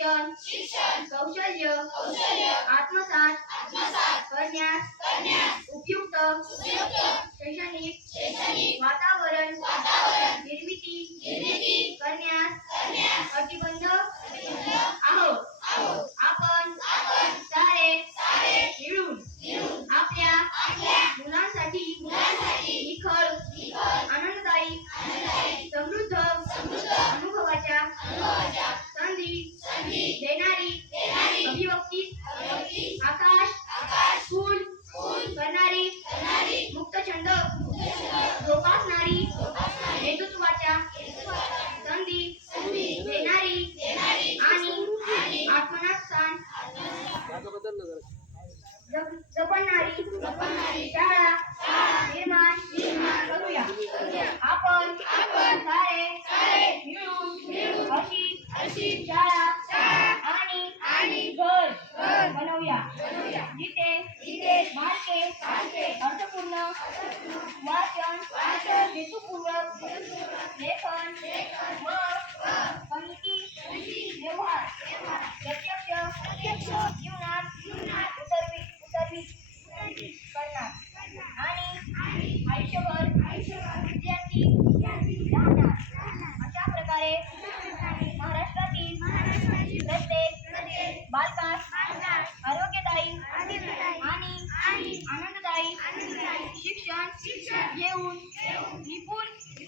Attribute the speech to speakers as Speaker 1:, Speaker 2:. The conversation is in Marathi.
Speaker 1: शिक्षण कौशल्य कौशल्य आत्मसात आत्मसात करण्यास करण्यास उपयुक्त उपयुक्त जपणारी जपणारी शाळा निर्माण निर्माण करूया. आपण सारे मिळून अशी शाळा आणि आणि घर बनवूया. जिथे मार्के अर्थपूर्ण वाचन हेतुपूर्वक लेखन व समिती व्यवहार. Deus, e por, e